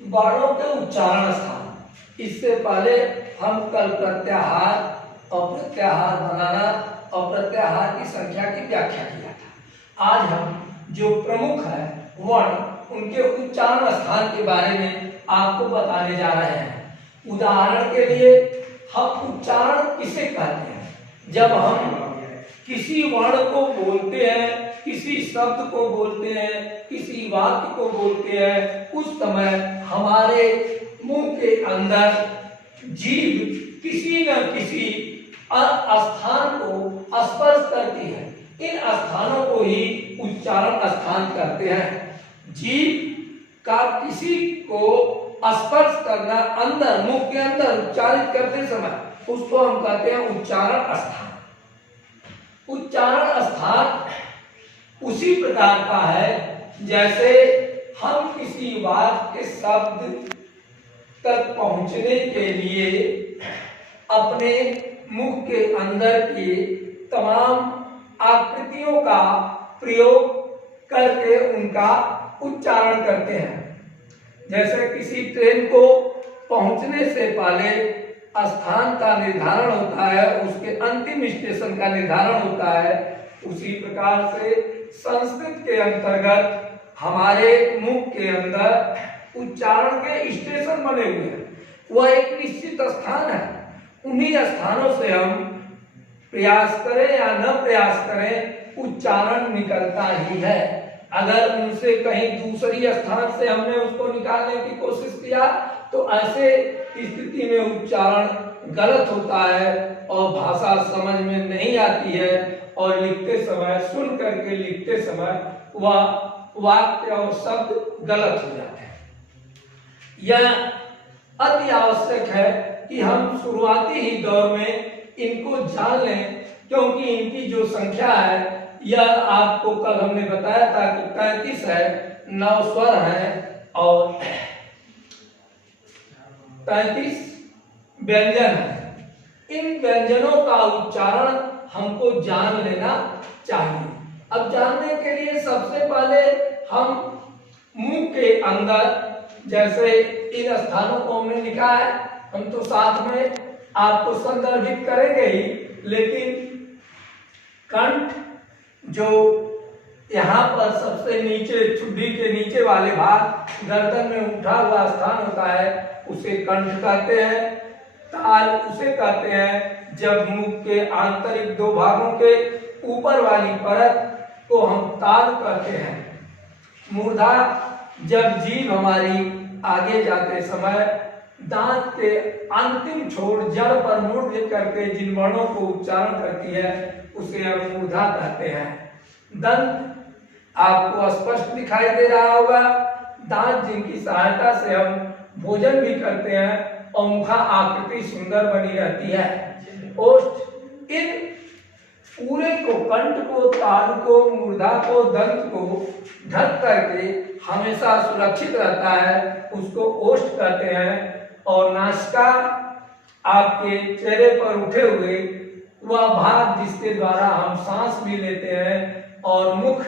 वर्णों के उच्चारण स्थान। इससे पहले हम कल प्रत्याहार और प्रत्याहार बनाना और प्रत्याहार की संख्या की व्याख्या किया था। आज हम जो प्रमुख है वर्ण उनके उच्चारण स्थान के बारे में आपको बताने जा रहे हैं। उदाहरण के लिए हम उच्चारण किसे कहते हैं? जब हम किसी वर्ण को बोलते हैं, किसी शब्द को बोलते हैं, किसी वाक्य को बोलते हैं, उस समय हमारे मुंह के अंदर जीभ किसी न किसी स्थान को स्पर्श करती है। इन स्थानों को ही उच्चारण स्थान कहते हैं। जीभ का किसी को स्पर्श करना अंदर मुंह के अंदर उच्चारित करते समय उसको हम कहते हैं उच्चारण स्थान। उच्चारण स्थान उसी प्रकार का है जैसे हम किसी वाक्य के शब्द तक पहुंचने के लिए अपने मुख के अंदर की तमाम आकृतियों का प्रयोग करके उनका उच्चारण करते हैं। जैसे किसी ट्रेन को पहुंचने से पहले स्थान का निर्धारण होता है, उसके अंतिम स्टेशन का निर्धारण होता है, उसी प्रकार से संस्कृत के अंतर्गत हमारे मुख के अंदर उच्चारण के स्टेशन बने हुए हैं। वह एक निश्चित स्थान है। उन्हीं स्थानों से हम प्रयास करें या न प्रयास करें उच्चारण निकलता ही है। अगर उनसे कहीं दूसरी स्थान से हमने उसको निकालने की कोशिश किया तो ऐसे स्थिति में उच्चारण गलत होता है और भाषा समझ में नहीं आती है और लिखते समय सुन करके लिखते समय वह वाक्य और शब्द गलत हो जाते हैं। यह अति आवश्यक है कि हम शुरुआती ही दौर में इनको जान लें, क्योंकि इनकी जो संख्या है यह आपको कल हमने बताया था कि 33 है, 9 स्वर हैं और 33 व्यंजन है। इन व्यंजनों का उच्चारण हमको जान लेना चाहिए। अब जानने के लिए सबसे पहले हम मुंह के अंदर, जैसे इन स्थानों को हमने लिखा है, हम तो साथ में आपको संदर्भित करेंगे ही, लेकिन कंठ जो यहाँ पर सबसे नीचे ठुड्डी के नीचे वाले भाग गर्दन में उठा हुआ स्थान होता है उसे कंठ कहते हैं। ताल उसे कहते हैं जब मुख के आंतरिक दो भागों के ऊपर वाली परत को हम ताल कहते हैं। मूर्धा जब जीभ हमारी आगे जाते समय दांत के अंतिम छोर जड़ पर मुड़ करके जिन वर्णों को उच्चारण करती है उसे हम मूर्धा कहते हैं। दंत आपको स्पष्ट दिखाई दे रहा होगा, दांत जिनकी सहायता से हम भोजन भी करते हैं और मुखा आकृति सुंदर बनी रहती है। ओष्ठ इन पूरे को, कंठ को, तालु को, मूर्धा को, दंत को ढक करके हमेशा सुरक्षित रहता है, उसको ओष्ठ कहते हैं। और नासिका आपके चेहरे पर उठे हुए वह भाग जिसके द्वारा हम सांस भी लेते हैं और मुख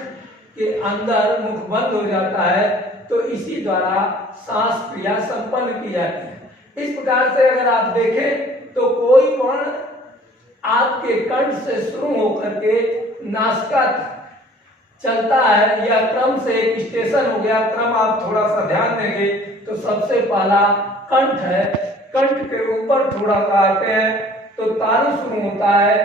के अंदर मुख बंद हो जाता है तो इसी द्वारा सांस क्रिया संपन्न की जाती है। इस प्रकार से अगर आप देखें तो कोई वर्ण आपके कंठ से शुरू होकर के नासिका चलता है, यह क्रम से एक स्टेशन हो गया। क्रम आप थोड़ा सा ध्यान देंगे तो सबसे पहला कंठ है, कंठ के ऊपर थोड़ा सा आते हैं तो तालु शुरू होता है,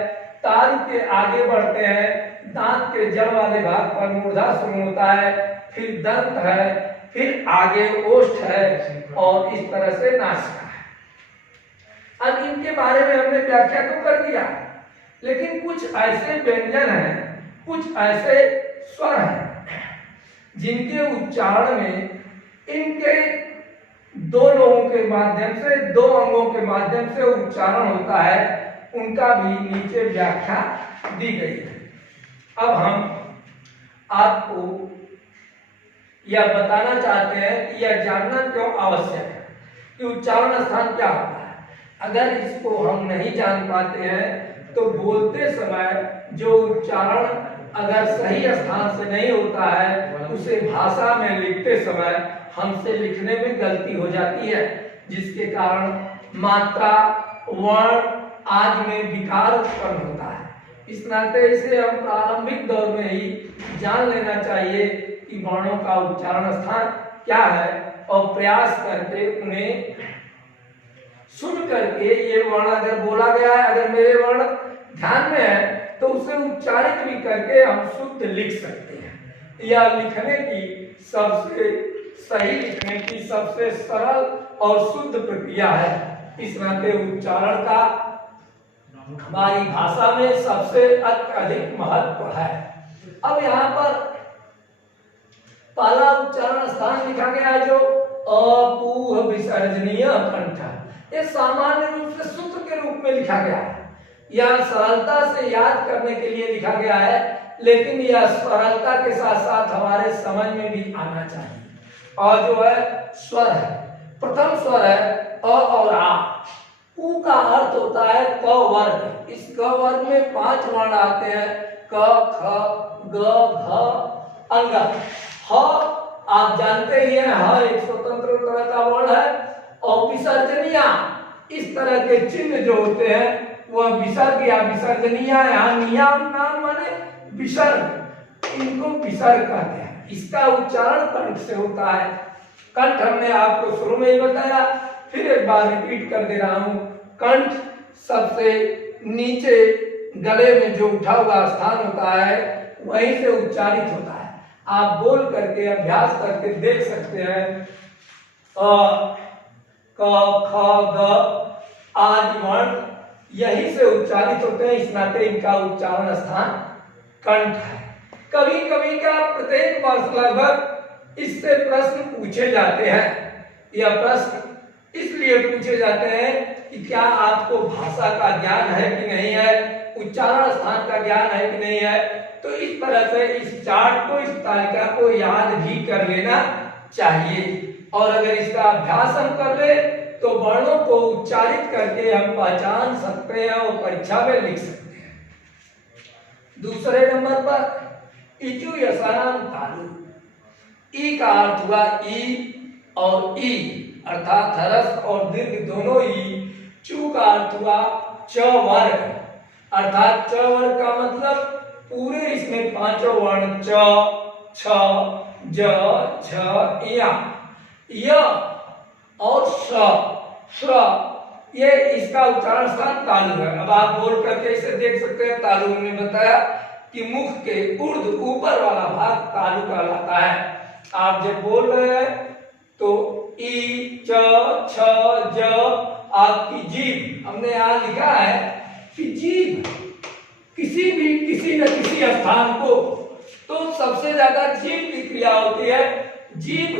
तालु के आगे बढ़ते हैं, दांत के जड़ वाले भाग पर मूर्धा शुरू होता है, फिर दंत है, फिर आगे ओष्ठ है और इस तरह से नासिका है। अब इनके बारे में हमने व्याख्या तो कर दिया, लेकिन कुछ ऐसे व्यंजन हैं, कुछ ऐसे स्वर हैं जिनके उच्चारण में इनके दो लोगों के माध्यम से, दो अंगों के माध्यम से उच्चारण होता है, उनका भी नीचे व्याख्या दी गई है। अब हम आपको यह बताना चाहते हैं कि यह जानना क्यों आवश्यक है कि उच्चारण स्थान क्या होता है। अगर इसको हम नहीं जान पाते हैं तो बोलते समय जो उच्चारण अगर सही स्थान से नहीं होता है उसे भाषा में लिखते समय हमसे लिखने में गलती हो जाती है, जिसके कारण मात्रा वर्ण आदि में विकार उत्पन्न होता है। इस नाते इसे हम प्रारंभिक दौर में ही जान लेना चाहिए कि वर्णों का उच्चारण स्थान क्या है और प्रयास करके उन्हें सुन करके ये वर्ण अगर बोला गया है, अगर मेरे वर्ण ध्यान में है तो उसे उच्चारित भी करके हम शुद्ध लिख सकते हैं। या लिखने की सबसे सही, लिखने की सबसे सरल और शुद्ध प्रक्रिया है। इस नाते उच्चारण का हमारी भाषा में सबसे अत्यधिक महत्व है। अब यहाँ पर पहला उच्चारण स्थान लिखा गया है जो अपूह विसर्जनीय कंठ। ये सामान्य रूप से सूत्र के रूप में लिखा गया है, यह सरलता से याद करने के लिए लिखा गया है, लेकिन यह सरलता के साथ साथ हमारे समझ में भी आना चाहिए। और जो है स्वर है, प्रथम स्वर है अ और आ। उ का अर्थ होता है क वर्ग। इस क वर्ग में 5 वर्ण आते हैं, क ख ग घ अंग। ह आप जानते ही हैं, ह एक स्वतंत्र तरह का वर्ण है। और विसर्जनिया, इस तरह के चिन्ह जो होते हैं वह विसर्ग या विसर्जनिया, यहाँ नियम नाम माने विसर्ग, इनको विसर्ग कहते हैं। इसका उच्चारण कंठ से होता है। कंठ हमने आपको शुरू में ही बताया, फिर एक बार रिपीट कर दे रहा हूं। कंठ सबसे नीचे गले में जो उठा हुआ स्थान होता है वहीं से उच्चारित होता है। आप बोल करके अभ्यास करके देख सकते हैं। अ क ख ग आदि वर्ण यही से उच्चारित होते हैं, इस नाते इनका उच्चारण स्थान कंठ है। कभी कभी का प्रत्येक वर्ष लगभग इससे प्रश्न पूछे जाते हैं। यह प्रश्न इसलिए पूछे जाते हैं कि क्या आपको भाषा का ज्ञान है कि नहीं है, उच्चारण स्थान का ज्ञान है कि नहीं है। तो इस तरह से इस चार्ट को, इस तालिका को याद भी कर लेना चाहिए। और अगर इसका अभ्यास हम कर ले तो वर्णों को उच्चारित करके हम पहचान सकते हैं और परीक्षा में लिख सकते हैं। दूसरे नंबर पर इचु यसानाम तालु। ई का अर्थ हुआ ई और ई, अर्थात हरस और दीर्घ दोनों ई। चू का अर्थ हुआ च वर्ग, अर्थात च वर्ग का मतलब पूरे इसमें 5 वर्ण च छ ज झ या य और श, ये इसका उच्चारण स्थान तालु है। अब आप बोल करके इसे देख सकते हैं। तालु ने बताया कि मुख के ऊर्ध्व ऊपर वाला भाग तालु कहलाता है। आप जब बोल रहे हैं तो ई च छ ज, आपकी जीभ, हमने यहाँ लिखा है कि जीभ किसी न किसी स्थान को, तो सबसे ज्यादा जीभ की क्रिया होती है। जीभ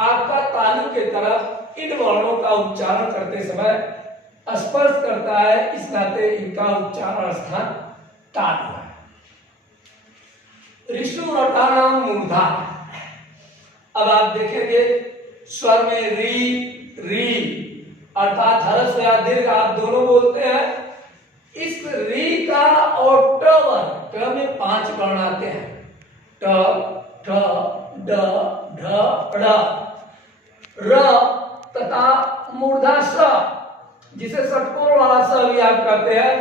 आपका तालु के तरफ इन वर्णों का उच्चारण करते समय स्पर्श करता है, इस नाते इनका उच्चारण स्थान तालु है। ऋषु रटानाम मूर्धा। अब आप देखेंगे स्वर में री अर्थात हर्ष या दीर्घ आप दोनों बोलते हैं। इस री का और ट वर्ण, ट में 5 वर्ण आते हैं, ट ठ ड ढ ड़, र तथा मूर्धा स, जिसे षटकोण वाला स भी आप कहते हैं,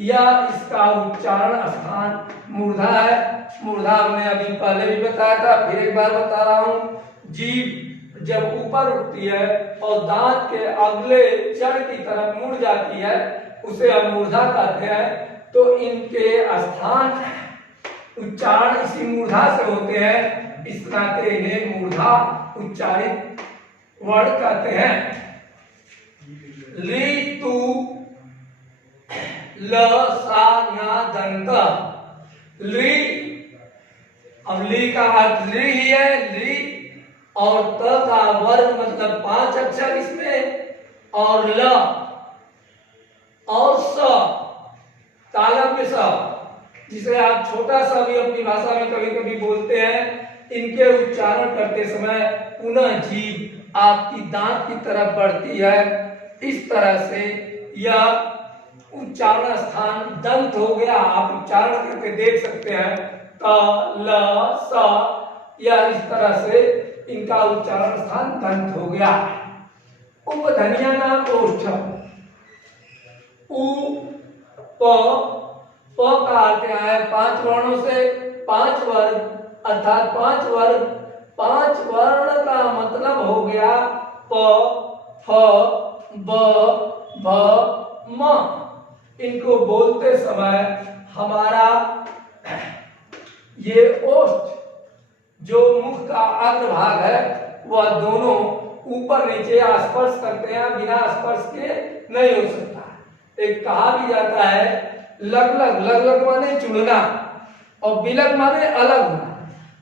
यह इसका उच्चारण स्थान मूर्धा है। मूर्धा हमने अभी पहले भी बताया था, फिर एक बार बता रहा हूं। जीभ जब ऊपर उठती है और दांत के अगले जड़ की तरफ मुड़ जाती है, उसे हम मूर्धा कहते हैं। तो इनके स्थान उच्चारण इसी मूर्धा से होते हैं, इस नाते इन्हें मूर्धा उच्चारित वर्ण कहते हैं। ली तू ल सा न्या दंत। ली, अब ली का अर्थ ली ही है, ली और त का वर्ग मतलब 5 अक्षर इसमें, और ल और स तालव्य स, जिसे आप छोटा सा भी अपनी भाषा में कभी कभी बोलते हैं। इनके उच्चारण करते समय पुनः जीभ आपकी दांत की तरफ बढ़ती है। इस तरह से यह उच्चारण स्थान दंत हो गया। आप उच्चारण करके देख सकते हैं क ल स, या इस तरह से इनका उच्चारण स्थान दंत हो गया। उपध्वनियां नाम ओष्ठम। उ प, प का अर्थ है 5 वर्णों से 5 वर्ग, अर्थात 5 वर्ग। 5 वर्ण का मतलब हो गया प, फ, ब, भ, म। इनको बोलते समय हमारा ये ओष्ठ जो मुख का अग्रभाग है वह दोनों ऊपर नीचे स्पर्श करते हैं, बिना स्पर्श के नहीं हो सकता। एक कहा भी जाता है लग लग, लग लग माने चुनना और बिलग माने अलग होना।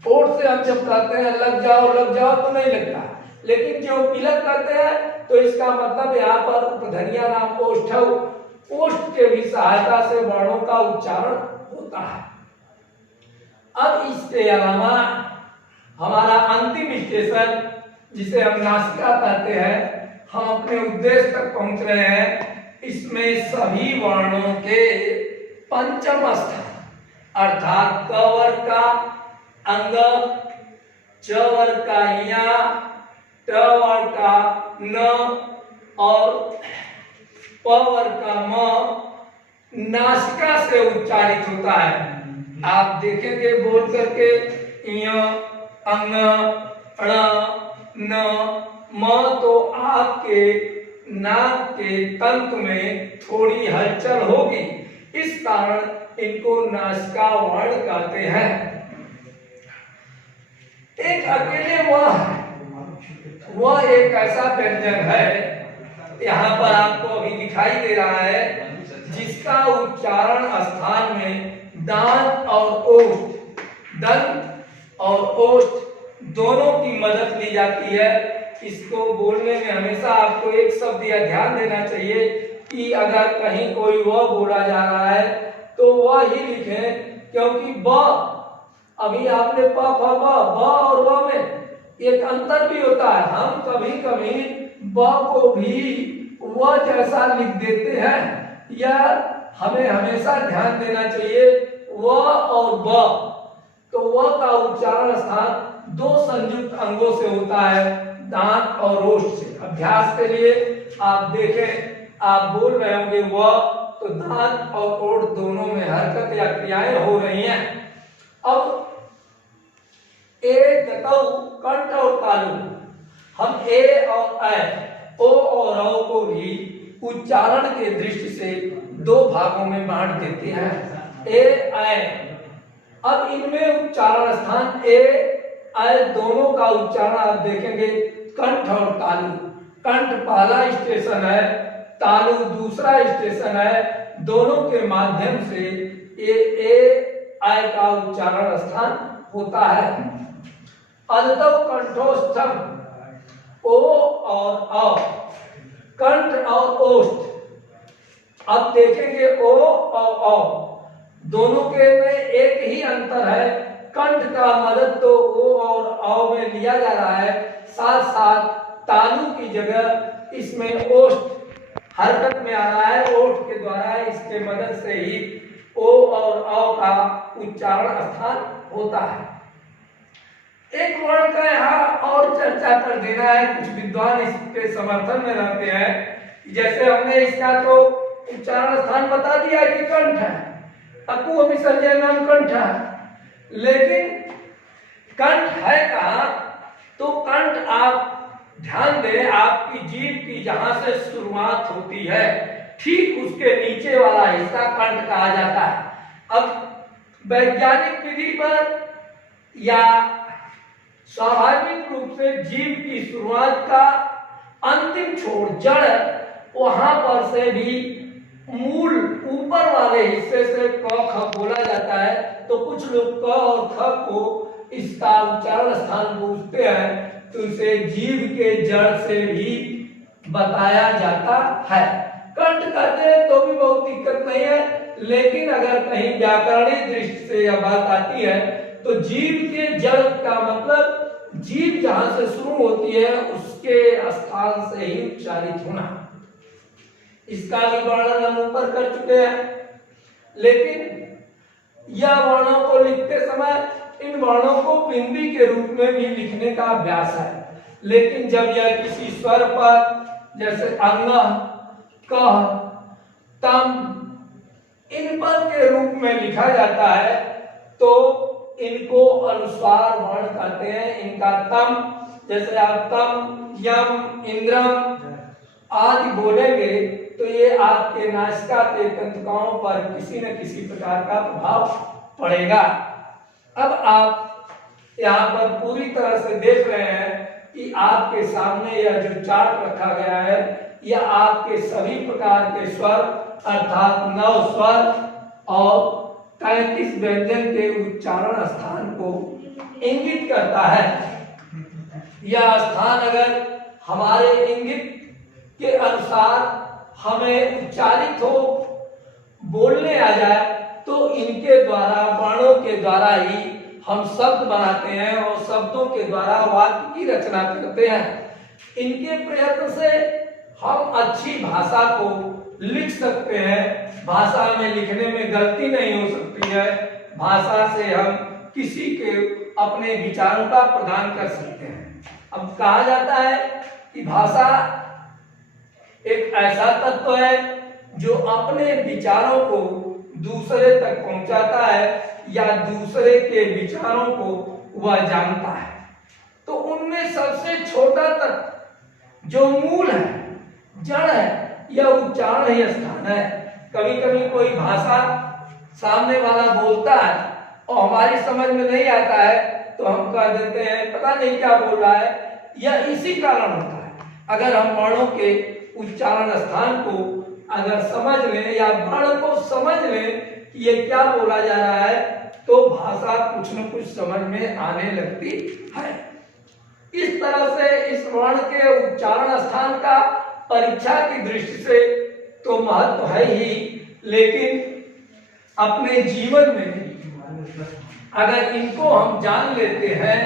ओठ से हम जब कहते हैं लग जाओ तो नहीं लगता, लेकिन जो बिलग कहते हैं तो इसका मतलब यहाँ पर उपध्वनियां नाम ओष्ठव, ओष्ठ के भी सहायता से वर्णों का उच्चारण होता है। अब इसके अलावा हमारा अंतिम स्टेशन जिसे हम नासिका कहते हैं, हम अपने उद्देश्य तक पहुंच रहे हैं। इसमें सभी वर्णों के पंचम स्थान अर्थात क वर्ग का अंग, च वर्ग का या, ट वर्ग का न और प वर्ग का म नासिका से उच्चारित होता है। आप देखेंगे बोल करके य, अंग, ण, न, म, तो आपके नाक के तंतु में थोड़ी हलचल होगी, इस कारण इनको नासिका वर्ण कहते हैं। एक अकेले वह एक ऐसा व्यंजन है, यहाँ पर आपको अभी दिखाई दे रहा है, जिसका उच्चारण स्थान में दांत और ओष्ठ, दंत और ओष्ठ दोनों की मदद ली जाती है। इसको बोलने में हमेशा आपको एक शब्द यह ध्यान देना चाहिए कि अगर कहीं कोई व बोला जा रहा है तो वह ही लिखें, क्योंकि ब अभी आपने प फ ब और व में एक अंतर भी होता है। हम कभी कभी ब को भी व जैसा लिख देते हैं, यह हमें हमेशा ध्यान देना चाहिए। व और ब, तो व का उच्चारण स्थान 2 संयुक्त अंगों से होता है, दांत और ओष्ठ से। अभ्यास के लिए आप देखें, आप बोल रहे होंगे व, तो दांत और ओष्ठ दोनों में हरकत या क्रियाएं हो रही हैं। अब ए, दतौ, कंठ और तालु, हम ए और ऐ, ओ और औ को भी उच्चारण के दृष्टि से 2 भागों में बांट देते हैं, ए, ऐ। अब इनमें उच्चारण स्थान ए, ऐ दोनों का उच्चारण आप देखेंगे कंठ और तालु। कंठ पहला स्टेशन है, तालु दूसरा स्टेशन है। दोनों के माध्यम से ए, ऐ का उच्चारण स्थान होता है। अदतौ कंठोस्थम, ओ और औ, कंठ और ओष्ठ। अब देखेंगे ओ और औ दोनों के में एक ही अंतर है, कंठ का मदद तो ओ और औ में लिया जा रहा है, साथ साथ तालु की जगह इसमें ओष्ठ हरकत में आ रहा है। ओष्ठ के द्वारा इसके मदद से ही ओ और औ का उच्चारण स्थान होता है। एक वर्ण का यहाँ और चर्चा कर देना है, कुछ विद्वान इसके समर्थन में रहते हैं। जैसे हमने इसका तो उच्चारण स्थान बता दिया कि कंठ है, अकु विसर्जन नाम कंठ है, लेकिन कंठ है कहाँ? तो कंठ आप ध्यान दें, आपकी जीभ की जहां से शुरुआत होती है ठीक उसके नीचे वाला हिस्सा कंठ कहा जाता है। अब वैज्ञानिक विधि पर या स्वाभाविक रूप से जीभ की शुरुआत का अंतिम छोर जड़ वहां पर से भी मूल ऊपर वाले हिस्से से क ख बोला जाता है। तो कुछ लोग क और ख को इसका उच्चारण स्थान पूछते हैं, तो इसे जीभ के जड़ से भी बताया जाता है। कंठ कहते हैं तो भी बहुत दिक्कत नहीं है, लेकिन अगर कहीं व्याकरणिक दृष्टि से यह बात आती है तो जीभ के जड़ का मतलब जीभ जहां से शुरू होती है उसके स्थान से ही उच्चारित होना। इसका भी वर्णन हम ऊपर कर चुके हैं। लेकिन यह वर्णों को लिखते समय इन वर्णों को बिंदी के रूप में भी लिखने का अभ्यास है। लेकिन जब यह किसी स्वर पर जैसे अंग, कह, तम इन पर के रूप में लिखा जाता है तो इनको अनुस्वार वर्ण कहते हैं। इनका तम, जैसे आप तम, यम, इंद्रम आदि बोलेंगे तो ये आपके नासिका के तंत्रिकाओं पर किसी न किसी प्रकार का प्रभाव पड़ेगा। अब आप यहाँ पर पूरी तरह से देख रहे हैं कि आपके सामने यह जो चार्ट रखा गया है यह आपके सभी प्रकार के स्वर अर्थात 9 स्वर और 33 व्यंजन के उच्चारण स्थान को इंगित करता है। यह स्थान अगर हमारे इंगित के अनुसार हमें उच्चारित हो, बोलने आ जाए तो इनके द्वारा, वर्णों के द्वारा ही हम शब्द बनाते हैं और शब्दों के द्वारा वाक्य की रचना करते हैं। इनके प्रयत्न से हम अच्छी भाषा को लिख सकते हैं। भाषा में लिखने में गलती नहीं हो सकती है। भाषा से हम किसी के अपने विचारों का प्रदान कर सकते हैं। अब कहा जाता है कि भाषा एक ऐसा तत्व है जो अपने विचारों को दूसरे तक पहुंचाता है या दूसरे के विचारों को वह जानता है। तो उनमें सबसे छोटा तत्व जो मूल है, जड़ है, यह उच्चारण ही स्थान है। कभी कभी कोई भाषा सामने वाला बोलता है और हमारी समझ में नहीं आता है तो हम कह देते हैं पता नहीं क्या बोल रहा है। यह इसी कारण होता है। अगर हम वर्णों के उच्चारण स्थान को अगर समझ लें या वर्ण को समझ लें कि ये क्या बोला जा रहा है तो भाषा कुछ न कुछ समझ में आने लगती है। इस तरह से इस वर्ण के उच्चारण स्थान का परीक्षा की दृष्टि से तो महत्व है ही, लेकिन अपने जीवन में अगर इनको हम जान लेते हैं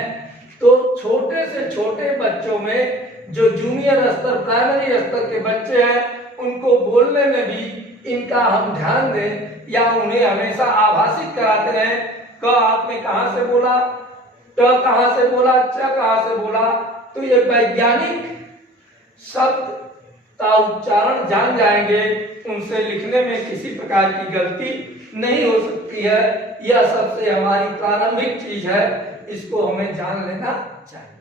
तो छोटे से छोटे बच्चों में जो जूनियर स्तर, प्राइमरी स्तर के बच्चे हैं उनको बोलने में भी इनका हम ध्यान दें या उन्हें हमेशा आभासित कराते रहें। क आपने कहां से बोला, ट कहां से बोला, च कहां से बोला, तो ये वैज्ञानिक शब्द का उच्चारण जान जाएंगे। उनसे लिखने में किसी प्रकार की गलती नहीं हो सकती है। यह सबसे हमारी प्रारंभिक चीज है, इसको हमें जान लेना चाहिए।